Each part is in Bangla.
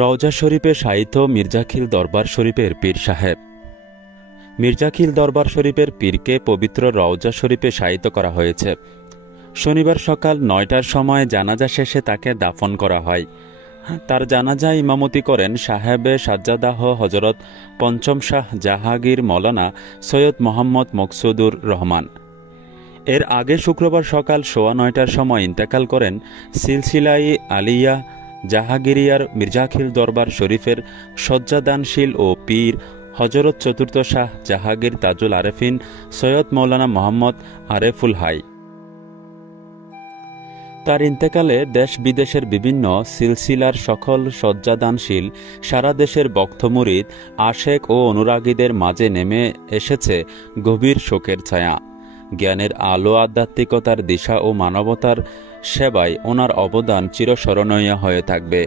রওজা শরীফে শায়িত মির্জাখিল দরবার শরীফের পীর সাহেব। মির্জাখিল দরবার শরীফের পীরকে পবিত্র রওজা শরীফে শায়িত করা হয়েছে। শনিবার সকাল ৯টার সময় জানাজা শেষে তাকে দাফন করা হয়। তার জানাজা ইমামতি করেন সাহেবে সাজ্জাদাহ হজরত পঞ্চম শাহ জাহাঙ্গীর মৌলানা সৈয়দ মোহাম্মদ মকসুদুর রহমান। এর আগে শুক্রবার সকাল ৯:১৫টার সময় ইন্তেকাল করেন সিলসিলাই আলিয়া জাহাঙ্গীরিয়ার মির্জাখিল দরবার শরীফের শয্যাদানশীল ও পীর হজরত চতুর্থ শাহ জাহাঙ্গীর তাজুল আরেফিন সৈয়দ মৌলানা মোহাম্মদ আরেফুল হাই। তার ইন্তেকালে দেশ বিদেশের বিভিন্ন সিলসিলার সকল শয্যাদানশীল সারা দেশের বক্ত মুরিদ, আশেক ও অনুরাগীদের মাঝে নেমে এসেছে গভীর শোকের ছায়া। জ্ঞানের আলো, আধ্যাত্মিকতার দিশা ও মানবতার সেবায় ওনার অবদান চিরস্মরণীয় হয়ে থাকবে।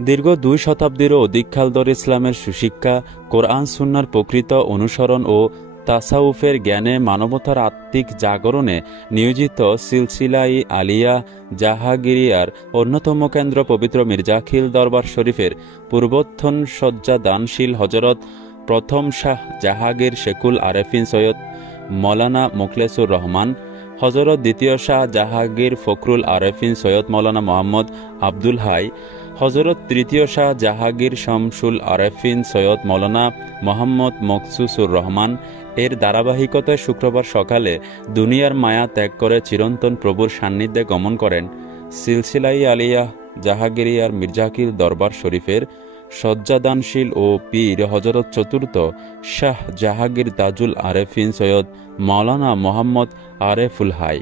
দীর্ঘ ২ শতাব্দীরও অধিককাল ধরে ইসলামের সুশিক্ষা, কোরআন সুন্নাহর প্রকৃত অনুসরণ ও তাসাউফের জ্ঞানে মানবতার আত্মিক জাগরণে নিয়োজিত সিলসিলাই আলিয়া জাহাঙ্গীরিয়ার অন্যতম কেন্দ্র পবিত্র মির্জাখিল দরবার শরীফের পূর্বোত্থন শয্যাদানশীল হজরত প্রথম শাহ জাহাঙ্গীর শেকুল আরেফিন সৈয়দ মৌলানা মুখলেসুর রহমান, হজরত দ্বিতীয় শাহ জাহাঙ্গীর ফখরুল আরেফিন সৈয়দ মৌলানা মোহাম্মদ আব্দুল হাই, হজরত তৃতীয় শাহ জাহাঙ্গীর শামসুল আরেফিন সৈয়দ মৌলানা মোহাম্মদ মকসুসুর রহমান এর ধারাবাহিকতায় শুক্রবার সকালে দুনিয়ার মায়া ত্যাগ করে চিরন্তন প্রভুর সান্নিধ্যে গমন করেন সিলসিলাই আলিয়া জাহাঙ্গীরিয়ার মির্জাখিল দরবার শরীফের শয্যাদানশীল ও পীর হজরত চতুর্থ শাহ জাহাঙ্গীর তাজুল আরেফিন সৈয়দ মৌলানা মোহাম্মদ আরেফুল হাই।